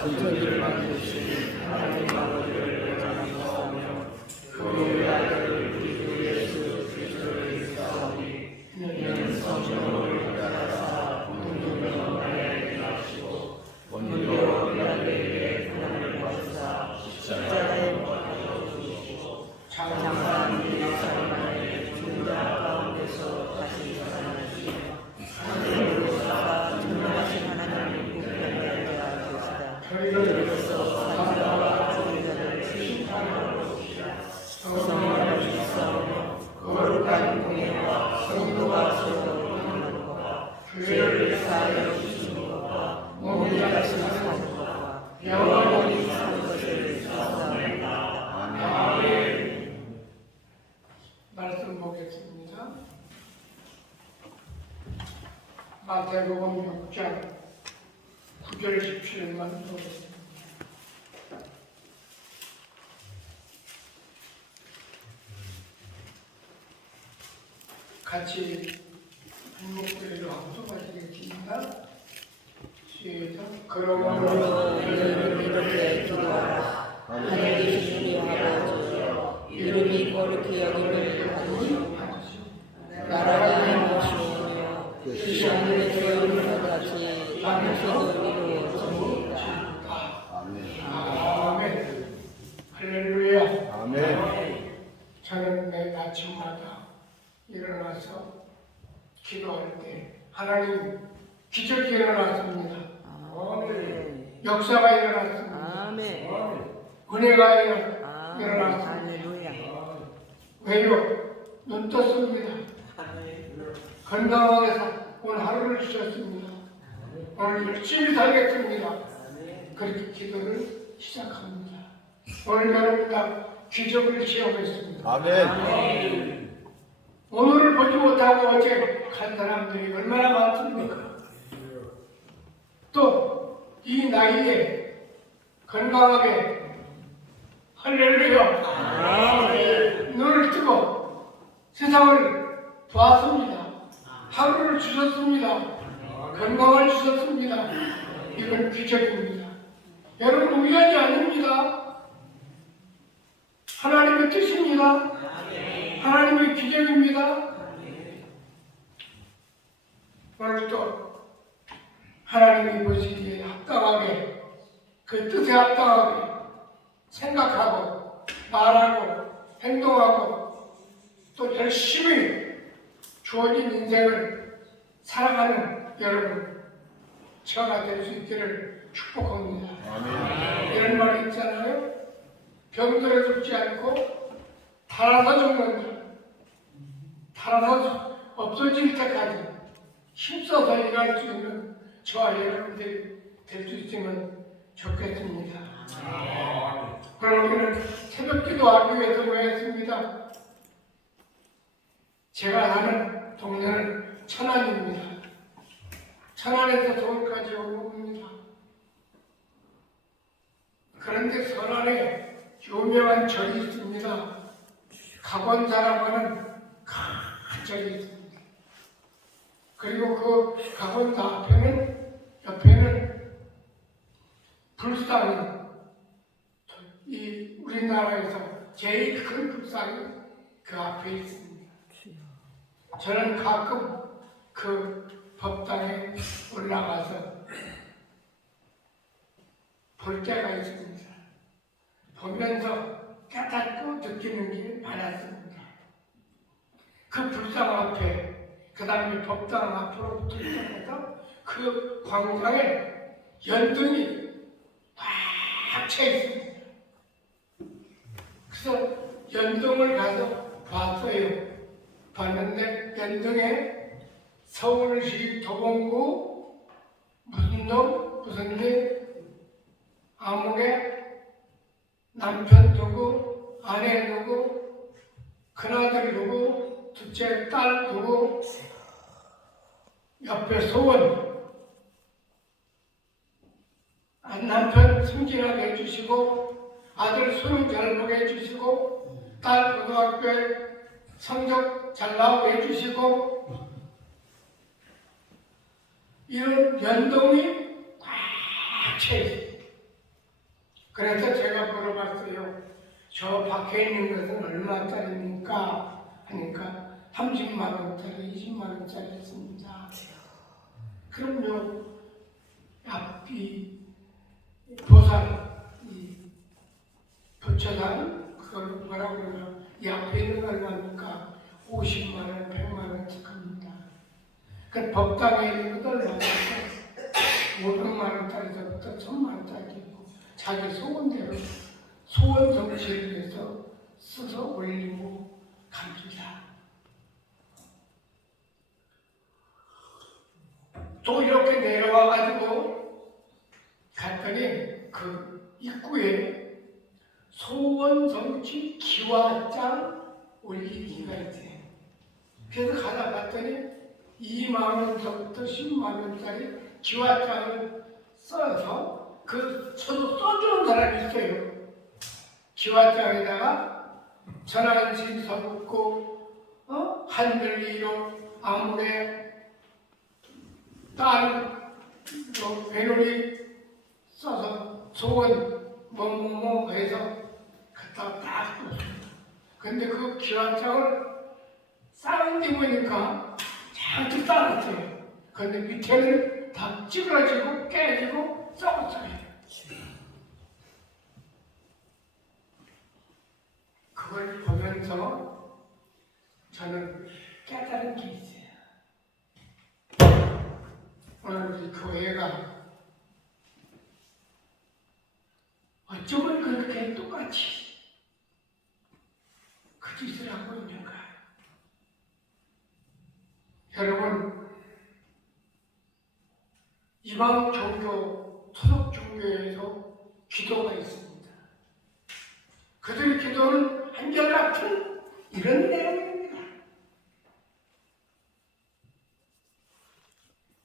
저희를 만드신 하나님 아버지를 찬양하며 그 아들 우리 주 예수 그리스도를 믿사오니 이는 성령을 받아서 본능으로 나에게 나시고 본능으로 나에게 하나님을 받으사 십자가에 못 박아주시고 장사한 이 사람의 죽은 자 가운데서 다시 살아나시며 하늘로서 전능하신 하나님의 우편에 앉아 계시다. 저희로서 산자와 죽은 자를 심판하러 오시라. 성령을 믿사오며 거룩한 공예와 성도가 서로 행하는 것과 죄를 사하여 주시는 것과 몸이 다시 사는 것과 영원히 사는 것을 믿사옵나이다. 아멘. 말씀 보겠습니다. 마태복음 6장 9절 17절만 보겠습니다. 같이 한 목소리로 합독하시겠습니다. 시작. 그러므로 너희는 이렇게 기도하라. 하늘에 계신 우리 아버지여, 이름이 거룩히 여김을 받으시오. 나라가 임하시오며 뜻이 하늘에서 이루어진 것 같이 땅에서도 이루어지리이다. 아멘. 할렐루야. 아멘. 저는 매 아침마다 일어나서 기도할 때 하나님 기적이 일어났습니다. 역사가 일어났습니다. 아멘. 은혜가 아멘. 일어났습니다. 할렐루야. 왜요? 눈 떴습니다. 건강하게 오늘 하루를 주셨습니다. 오늘 열심히 살겠습니다. 그렇게 기도를 시작합니다. 오늘 여러분과 기적을 시험했습니다. 아멘. 오늘을 보지 못하고 어제 간 사람들이 얼마나 많습니까? 또 이 나이에 건강하게 할렐루야 눈을 뜨고 세상을 보았습니다. 하루를 주셨습니다. 건강을 주셨습니다. 이건 기적입니다. 여러분 우연이 아닙니다. 하나님의 뜻입니다. 하나님의 기적입니다. 오늘 또 하나님이 보시기에 합당하게 그 뜻에 합당하게 생각하고 말하고 행동하고 또 열심히 주어진 인생을 살아가는 여러분 저가 될 수 있기를 축복합니다. 아멘. 이런 말이 있잖아요. 병들어 죽지 않고 달아서 죽는다. 달아서 없어질 때까지 힘써서 일할 수 있는 저와 여러분들이 될 수 있으면 좋겠습니다. 그럼 우리는 새벽 기도하기 위해서 모였습니다. 제가 사는 동네는 천안입니다. 천안에서 서울까지 오는 겁니다. 그런데 선안에 유명한 절이 있습니다. 각원사라고 하는 큰 절이 있습니다. 그리고 그 각원사 옆에는 불상이 이 우리나라에서 제일 큰 불상이 그 앞에 있습니다. 저는 가끔 그 법당에 올라가서 볼 때가 있습니다. 보면서 깨닫고 느끼는 게 많았습니다. 그 불상 앞에 그 다음에 법당 앞으로 들어가서 그 광장에 연등이 꽉 차 있습니다. 그래서 연등을 가서 봤어요. 봤는데 연등에 서울시 도봉구 무슨 일 아무개 남편 누구 아내 누구 큰아들 누구 둘째 딸 누구 옆에 소원 남편 승진하게 해주시고 아들 수능 잘 보게 해주시고 딸 고등학교에 성적 잘 나오게 해주시고 이런 연동이 꽉 차 있어요. 그래서 제가 물어봤어요. 저 밖에 있는 것은 얼마짜리입니까? 하니까 30만 원짜리, 20만 원짜리 있습니다. 그럼요. 앞이 보살, 이 부처산 그걸 뭐라고 그러냐? 이 앞에 있는 걸 얼마입니까? 50만 원, 100만 원씩 합니다. 그 법당에 있는 것도 얼마입니까? 500만 원짜리부터 1000만 원짜리 있고 자기 소원대로 소원 정치를 위해서 써서 올리고 갑니다. 또 이렇게 내려와가지고 갔더니 그 입구에 소원 정치 기와장 올리기가 있어요. 그래서 가다 봤더니 2만 원부터 10만 원짜리 기와장을 써서 그 저도 써주는 사람이 있어요. 기와장에다가 전환신 서붓고 한들리로 아무래 딸 배놀이 써서 소원 뭐뭐뭐 해서 갖다가 딱 줬습니다. 근데 그 기와장을 쌓은 데 보니까 잔뜩 쌓았어요. 근데 밑에는 다 찌그러지고 깨지고 썩었어요. 그걸 보면서 저는 깨달은 게 있어요. 오늘 우리 교회가 어쩌면 그렇게 똑같이 그 짓을 하고 있는가. 여러분, 이방 종교, 토속 종교에서 기도가 있습니다. 그들의 기도는 한결같은 이런 내용입니다.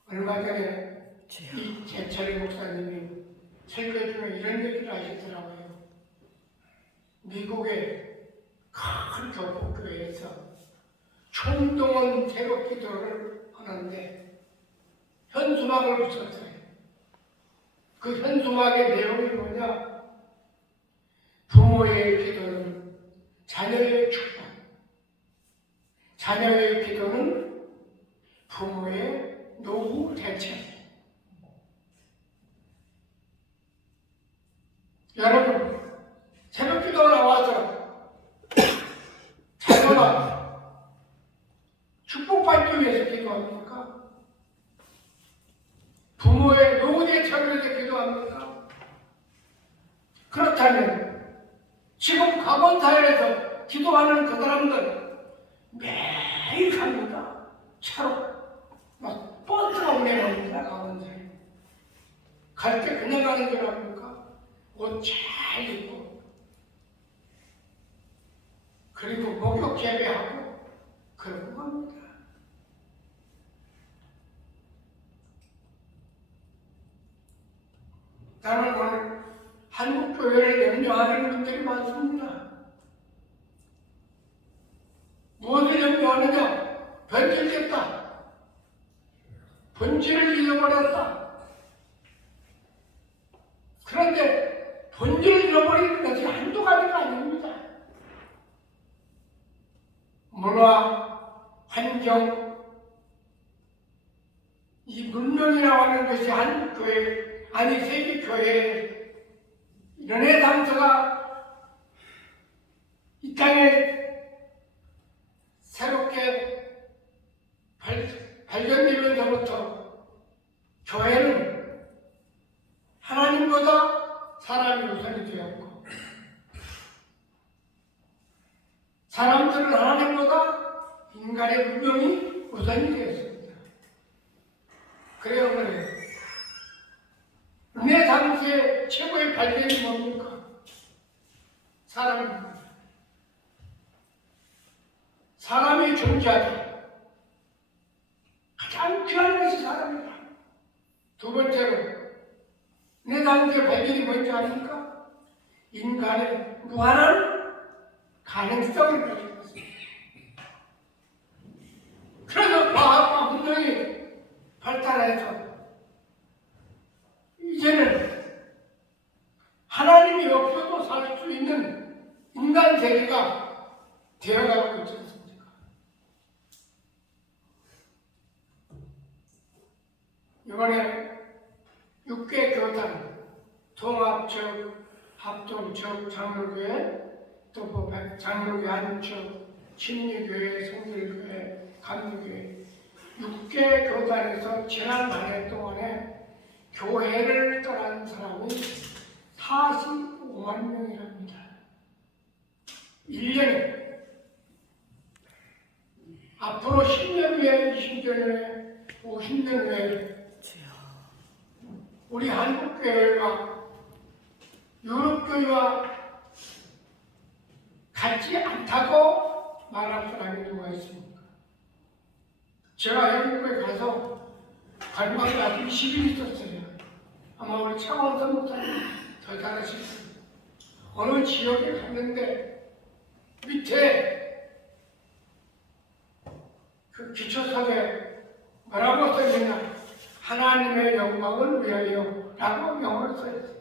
얼마 전에 이 제철의 목사님이 설교 중에 이런 얘기를 하시더라고요. 미국의 큰 교포교회에서 총동원 새벽 기도를 하는데 현수막을 붙였어요. 그 현수막의 내용이 뭐냐? 부모의 기도는 자녀의 축복, 자녀의 기도는 부모의 노후 대책. 여러분, 새벽 기도 나와서 자녀가 축복받기 위해서 기도합니까? 부모의 노후 대책을 위해서 기도합니까? 그렇다면 지금 강원사회에서 기도하는 그 사람들 매일 갑니다. 차로 막 버스가 운행합니다. 강원사회 갈 때 그냥 가는 줄 압니까? 옷 잘 입고 그리고 목욕 재배하고 그러고 갑니다. 나는 오늘 한국 교회를 염려하는 분들이 많습니다. 무엇을 염려하느냐? 변질됐다. 본질을 잃어버렸다. 그런데 본질을 잃어버리는 것이 한두 가지가 아닙니다. 문화, 환경, 이 문명이라고 하는 것이 한 교회, 아니 세계 교회 르네상스가 이 땅에 새롭게 발견되면서부터 교회는 하나님보다 사람이 우선이 되었고 사람들은 하나님보다 인간의 문명이 우선이 되었습니다. 그래요, 그래요. 르네상스의 최고의 발견이 뭡니까? 사람입니다. 사람이 존재하다. 가장 귀한 것이 사람이다. 두 번째로 르네상스의 발견이 뭔지 아십니까? 인간의 무한한 가능성을 가지고 있습니다. 그래서 과학과 문명이 발달해서 이제는 하나님 하나님이 없어도 살 수 있는 인간 세계가 되어가고 있지 않습니까? 이번에 6개 교단, 통합적, 합동적, 장로교회, 또 장로교회 한쪽, 침례교회, 성결교회, 감리교회 6개 교단에서 지난 한 해 동안에 교회를 떠난 사람이 45만 명이랍니다. 1년에. 앞으로 10년 후에, 20년 후에, 50년 후에 우리 한국교회가 유럽교회와 같지 않다고 말할 사람이 누가 있습니까? 제가 영국에 가서 관광을 아주 20일 있었어요. 아마 우리 차원선 목사님 더 잘하실 겁니다. 어느 지역에 갔는데 밑에 그 기초석에 뭐라고 써있냐? 하나님의 영광을 위하여 라고 영어로 써있어요.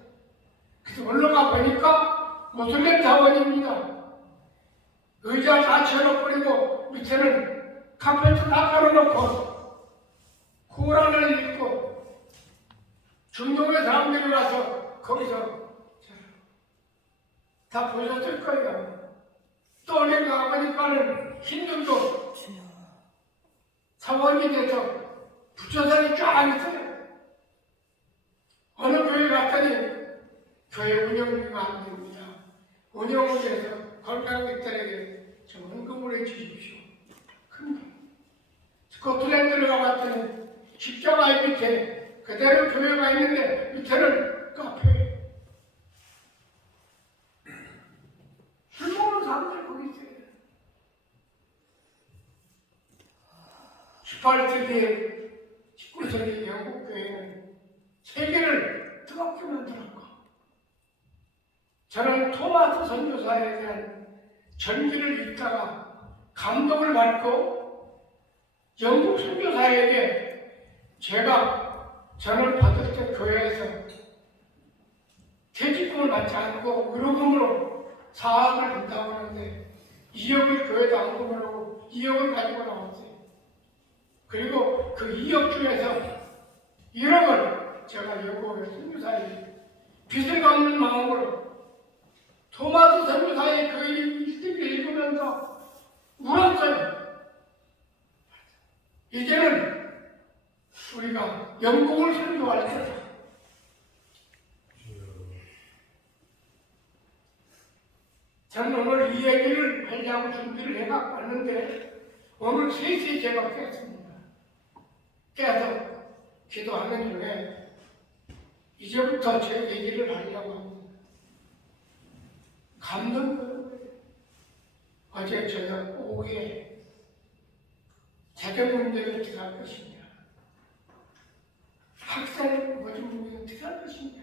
그래서 올라가 보니까 모슬렘 자원입니다. 의자 다 채워버리고 밑에는 카페트 다 깔아놓고 코란을 읽고 중동의 사람들이 와서 거기서 다 보셨을 거예요. 또 내가 가보니까는 힌두도 사원이 돼서 부처산이 쫙 있어요. 어느 교회 갔더니 교회 운영비가 안 됩니다. 운영을 위해서 관광객들에게 좀 헌금을 해주십시오. 큰 게. 스코틀랜드를 가봤더니 십자가 밑에 그대로 교회가 있는데 밑에는 카페. 술 먹는 사람들 거기 있어요. 18세기 19세기 영국 교회는 세계를 뜨겁게 만들었고 저는 토마스 선교사에 대한 전기를 읽다가 감동을 받고 영국 선교사에게 제가 전을 받을 때 교회에서 퇴직금을 받지 않고 의료금으로 사학을 한다고 하는데 2억을 교회도 안금으로 2억을 가지고 나왔어요. 그리고 그 2억 중에서 1억을 제가 영국의 선교사에게 빚을 갚는 마음으로 토마스 선교사의 그 일기를 읽으면서 울었어요. 이제는 우리가 영국을 선교할 때다. 저는 오늘 이 얘기를 하려고 준비를 해갖고 왔는데 오늘 3시에 제가 깼습니다. 깨서 기도하는 중에 이제부터 제 얘기를 하려고 합니다. 감동받은 거예요. 어제 저녁 오후에 재정 문제를 어떻게 할 것이냐, 학생 문제를 어떻게 할 것이냐,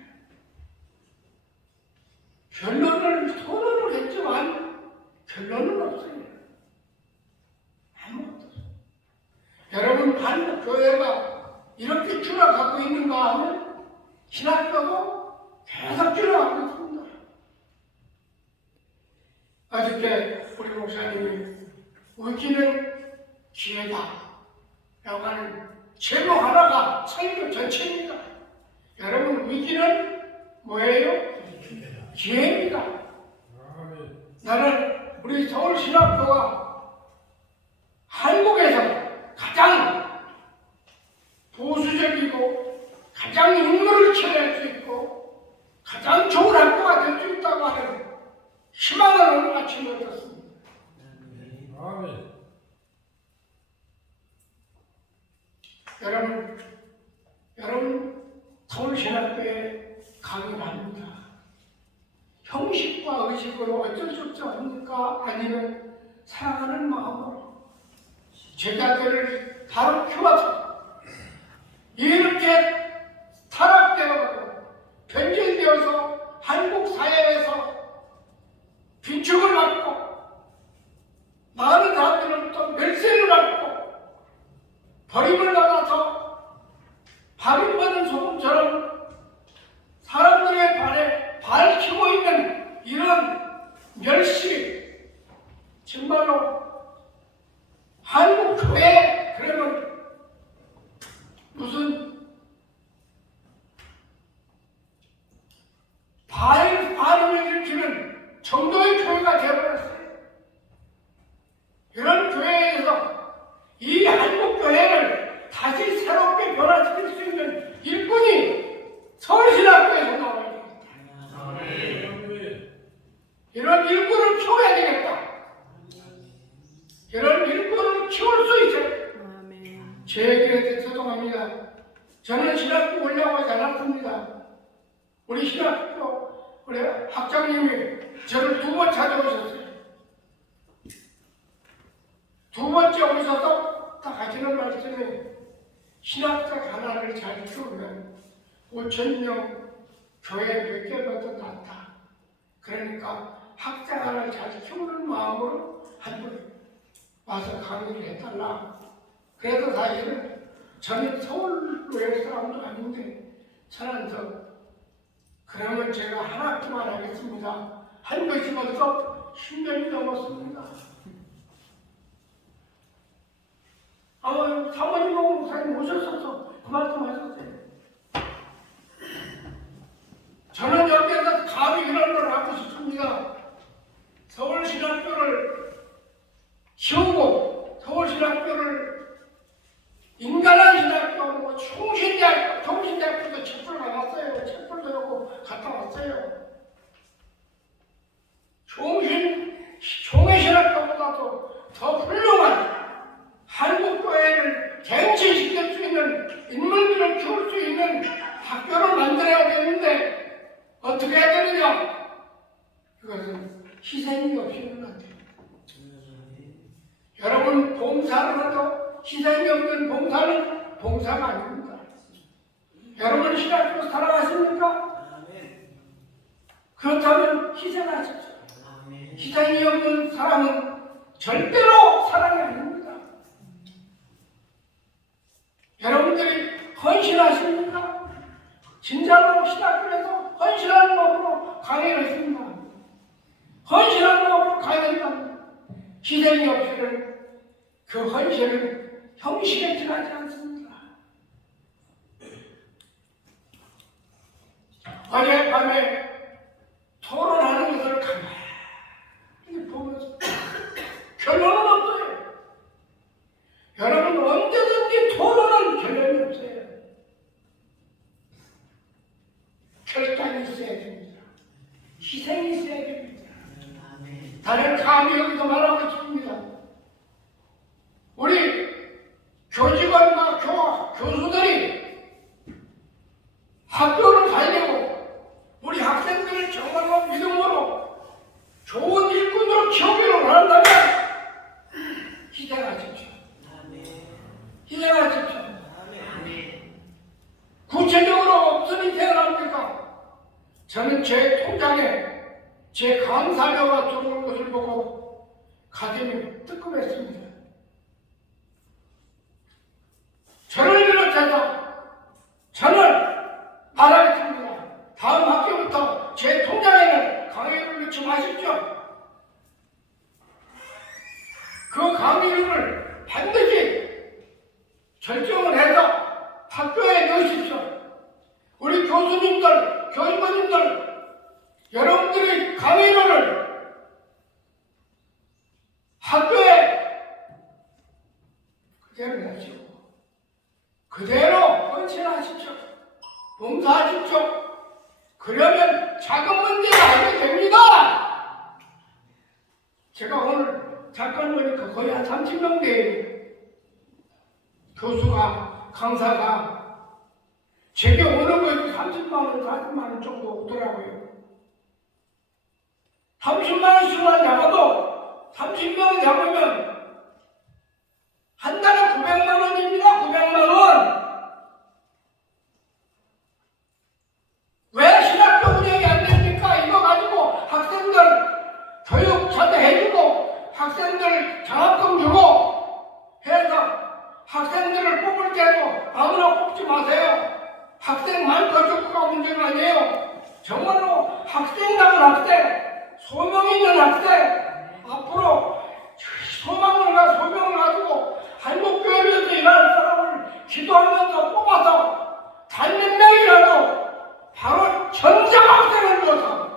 토론을 했지만 결론은 없어요. 아무것도 없어요. 여러분, 한국 교회가 이렇게 줄어가고 있는가 하면 신학교도 계속 줄어가고 있습니다. 어저께 우리 목사님이 위기는 기회다 라고 하는 제목 하나가 설교 전체입니다. 여러분, 위기는 뭐예요? 기회입니다. 나는 우리 서울신학교가 한국에서 가장 보수적이고 가장 인물을 취할 수 있고 가장 좋은 학교가 될 수 있다고 하는 희망을 오늘 아침에 얻었습니다. 여러분 서울신학교에 강의를 합니다. 형식과 의식으로 어쩔 수 없지 않습니까? 아니면 사랑하는 마음으로 제자들을 바로 키워서 이렇게 타락되어가고 변질되어서 한국 사회에서 빈축을 받고 많은 사람들은 또 멸세를 받고 버림을 받아서 버림받은 소금처럼 사람들의 발에 발 키고 있는 교회가 되어버렸어요. 이런 교회에서 이 한국교회를 다시 새롭게 변화시킬 수 있는 일꾼이 서울신학교에서 나와야 되겠다. 이런 일꾼을 키워야 되겠다. 이런 일꾼을 키울 수 있어요. 제 얘기에 대해서 죄송합니다. 저는 신학교 올라오지 않았습니다. 우리 신학교 우리 학장님이 저를 2번 찾아오셨어요. 2번째 오셔서 딱 하시는 말씀이 신학자 하나를 잘 키우면 5,000명 교회 몇 개보다 낫다. 그러니까 학자 하나를 잘 키우는 마음으로 한 번 와서 강의를 해달라. 그래서 사실은 저는 서울로의 사람도 아닌데 천안서 그러면 제가 한 학기만 하겠습니다. 한 것이 벌써 10년이 넘었습니다. 아마 사모님하고 목사님 오셨어서 그 말씀 하셨어요. 저는 여기에서 감히 이런 걸 하고 싶습니다. 서울신학교를 키우고 서울신학교를 인간한 신학교, 총신대학교, 정신대학교도 책불 가봤어요. 책불도 하고 갔다 왔어요. 종의 신학교보다도 더 훌륭한 한국교회를 갱신시킬 수 있는 인물들을 키울 수 있는 학교를 만들어야 되는데 어떻게 해야 되느냐? 그것은 희생이 없이는 안 돼요. 여러분 봉사를 해도 희생이 없는 봉사는 봉사가 아닙니다. 여러분 신학교 사랑하십니까? 그렇다면 희생하십시오. 희생이 없는 사람은 절대로 사랑이 아닙니다. 여러분들이 헌신하십니까? 진짜로 신학교에서 헌신하는 마음으로 강의를 했습니다. 헌신하는 마음으로 강의한다. 희생이 없이는 그 헌신은 형식에 지나지 않습니다. 어젯밤에 토론하는 것을 가만히 보면서 결론은 없어요. 여러분 언제든지 토론은 결론이 없어요. 결단이 있어야 됩니다. 희생이 있어야 됩니다. 나는 감히 여기서 말하고 싶습니다. 우리 교직원과 교수들이 학교를 살리고 우리 학생들을 정말로 믿음으로 좋은 일꾼으로 키우기를 원한다면 희생하십시오. 희생하십시오. 구체적으로 어떤 희생을 합니까? 저는 제 통장에 제 감사료가 들어오는 것을 보고 가슴이 뜨끔했습니다. 저를 비롯해서 저는 말하겠습니다. 다음 학기부터 제 통장에는 강의료를 넣지 마십시오. 그 강의료를 반드시 결정을 해서 학교에 넣으십시오. 우리 교수님들, 교직원님들, 여러분들이 강의료를 학교에 그대로 내시고 그대로 헌신하십시오. 봉사하십시오. 그러면 작은 문제가 아니게 됩니다. 제가 오늘 잠깐 보니까 거의 한 30명 돼요. 교수가, 강사가 제게 오는 거에도 30만 원, 40만 원 정도 오더라고요. 30만 원씩만 잡아도 30명을 잡으면 한 달에 900만 원입니다. 900만 원. 왜 신학교 운영이 안 됩니까? 이거 가지고 학생들 교육 자대 해주고 학생들 장학금 주고 해서 학생들을 뽑을 때도 아무나 뽑지 마세요. 학생 많고 적고가 문제가 아니에요. 정말로 학생다운 학생, 소명 있는 학생, 앞으로 소망과 소명을 가지고 한국교회에서 일하는 사람을 기도하면서 뽑아서 단 몇 명이라도 바로 전장학생을 넣어서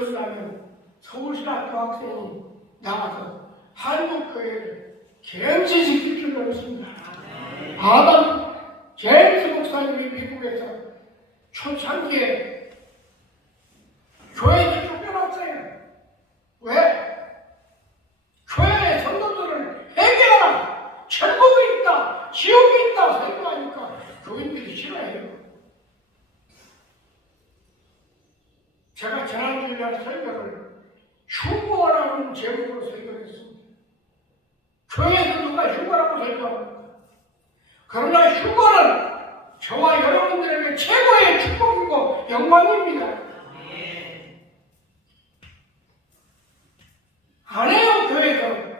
끝나면 서울신학교 학생이 나와서 한국교회를 갱신시킬 줄 알았습니다. 아담 제임스 목사님이 미국에서 초창기에 교회를 쫓겨났어요. 왜? 교회의 성도들을 회개하라! 천국이 있다! 지옥이 있다! 설교하니까 교인들이 싫어해요. 제가 지난주일날 설교를 휴거라는 제목으로 설교를 했습니다. 교회에서 누가 휴거라고 설교합니까? 그러나 휴거는 저와 여러분들에게 최고의 축복이고 영광입니다. 안 해요, 교회에서.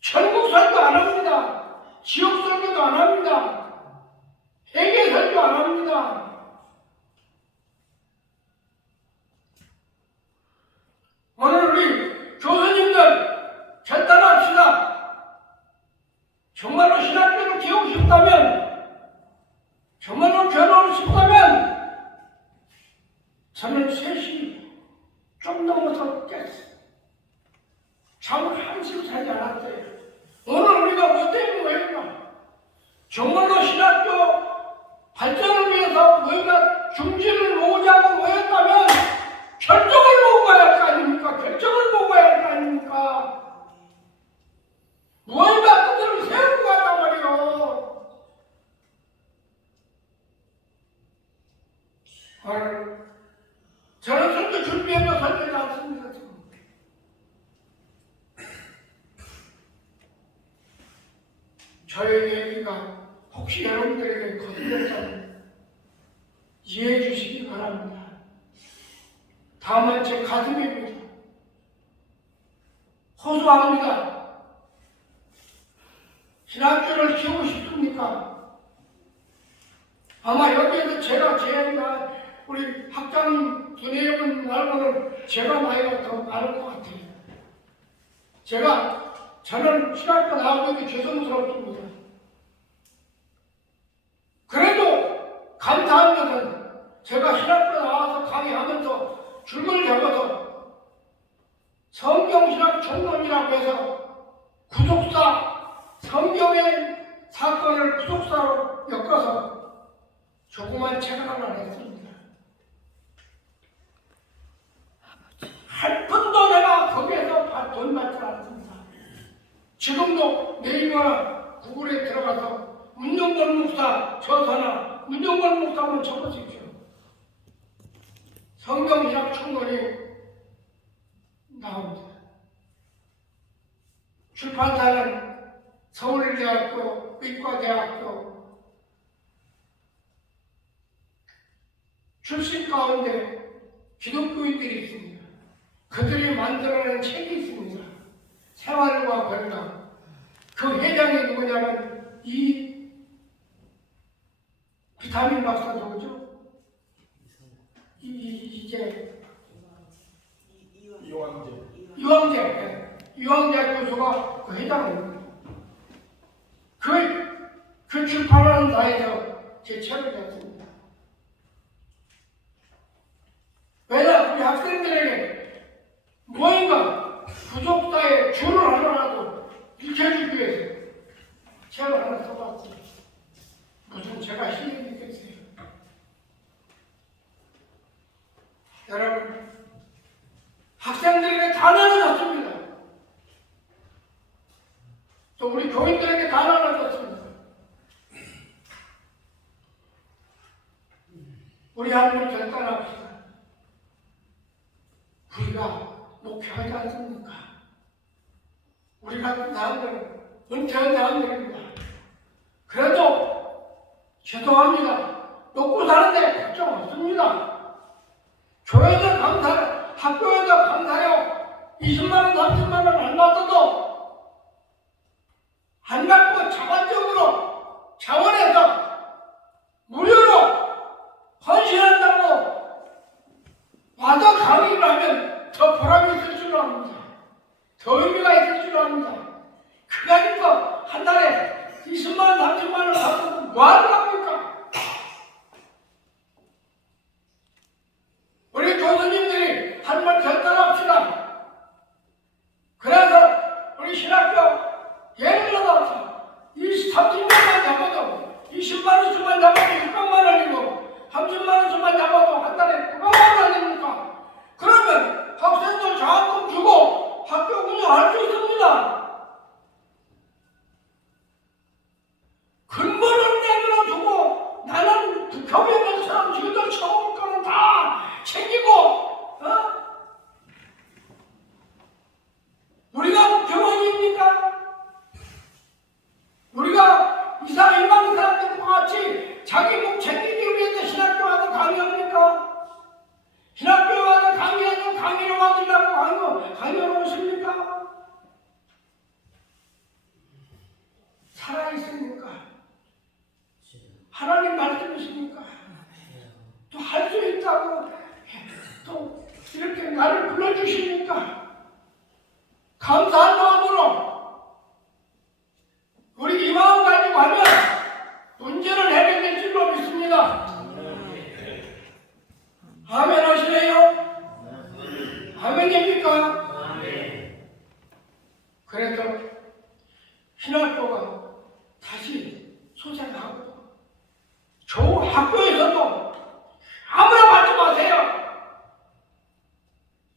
천국 설교 안 합니다. 지옥 설교도 안 합니다. 회개 설교 안 합니다. 오늘 우리 교수님들 결단합시다. 정말로 신학교를 키우고 싶다면, 정말로 결혼을 싶다면, 저는 3시 좀 넘어서 깼어요. 잠을 한숨 자지 않았어요. 오늘 우리가 뭐 때문에 모였나? 정말로 신학교 발전을 위해서 우리가 중심을 모으자고 모였다면 결정을 먹어야 할 거 아닙니까? 결정을 먹어야 할 거 아닙니까? 무언가 뜻을 세우고 가단 말이요. 오늘 저는 설교 준비해서 설교하지 않습니다. 지금. 저의 얘기가 혹시 여러분들에게 거슬렸다면 이해해 주시기 바랍니다. 다만 제 가슴입니다. 호소합니다. 신학교를 키우고 싶습니까? 아마 여기에서 제가 제가 우리 학장님 두네 분 말고는 제가 나이가 더 많을 것 같아요. 저는 신학교 나오는 게 죄송스럽습니다. 그래도 감사한 것은 제가 신학교 나와서 강의하면서 줄을 잡아서 성경신학 총론이라고 해서 구속사, 성경의 사건을 구속사로 엮어서 조그만 책을 하나 냈습니다. 한 푼도 내가 거기에서 돈 받지 않습니다. 지금도 네이버나 구글에 들어가서 문정권 목사 저서나 문정권 목사 한번 쳐보십시오. 성경신학 총론이 나옵니다. 출판사는 서울대학교, 의과대학교 출신 가운데 기독교인들이 있습니다. 그들이 만들어낸 책이 있습니다. 생활과 건강. 그 회장이 누구냐면 이 비타민 박사 누구죠? 이제 유황재 교수가 그 회장입니다. 그 출판하는 사에서 제 책을 냈습니다. 왜냐, 우리 학생들에게 무언가 부족사의 줄을 하나라도 읽혀주기 위해서 책을 하나 써봤어요. 무슨 제가 힘이 있겠어요. 여러분, 학생들에게 다 나눠졌습니다. 또 우리 교인들에게 다 나눠졌습니다. 우리 한번 결단합시다. 우리가 목표하지 않습니까? 우리가 나는 은퇴한 사람들입니다. 그래도 죄송합니다. 먹고 사는데 걱정 없습니다. 교회도 감사해요. 학교에도 감사해요. 20만원, 30만원 안 받아도 안 갖고 자원에서 무료로 헌신한다고 와서 강의를 하면 더 보람이 있을 줄 압니다. 더 의미가 있을 줄 압니다. 그러니까 한 달에 20만원, 30만원 받고 뭐 하는 겁니까? 우리 자기 목 챙기기 위해서 신학교 와서 강의합니까? 신학교 와서 강의해서 강의로 받으려고 강의하러 오십니까? 살아있습니까? 하나님 말씀이십니까? 또 할 수 있다고 또 이렇게 나를 불러주십니까? 감사한 마음으로 우리 이 마음 가지고 하면 문제를 해결될 줄로 믿습니다. 아멘 하시네요? 아멘입니까? 그래서 신학교가 다시 소생하고 좋은 학교에서도 아무나 받지 마세요.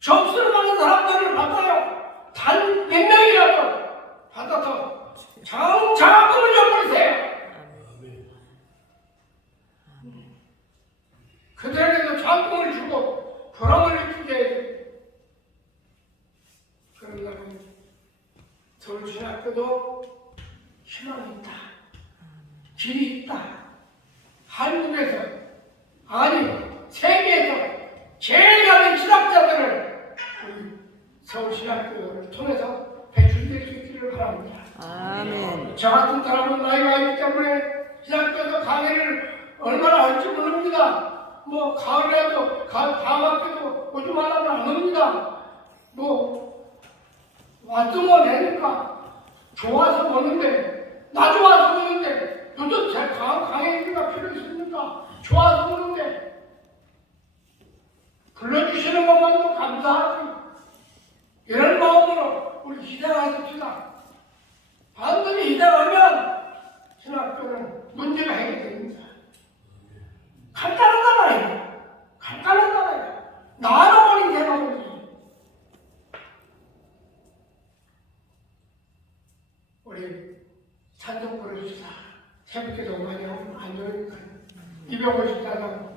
점수를 받는 사람들을 받아요. 단 몇 명이라도 받아서 장학금을 줘버리세요. 그들에게도 장학금을 주고 보람을 느끼게 해야지. 그런다면 서울신학교도 희망이 있다. 길이 있다. 한국에서 아니 세계에서 제일 많은 신학자들을 우리 서울신학교를 통해서 배출될 수 있기를 바랍니다. 아멘. 저 같은 사람은 나이가 있기 때문에 신학교에서 강의를 얼마나 할지 모릅니다. 뭐 가을에도 방학에도 오지 말라고 안 합니다. 뭐 왔으면 되니까 좋아서 보는데 나 좋아서 보는데 요즘 제 강의가 필요 있습니까? 좋아서 보는데 불러주시는 것만도 감사하지. 이런 마음으로 우리 희생하십시다. 반드시 희생하면 신학교는 문제가 해결됩니다. 간단하단 말이에요. 간단하단 말이에요. 나눠버린 대화문제. 우리 찬송 부르시다. 새벽기도 많이 하면 안 좋으니까 254장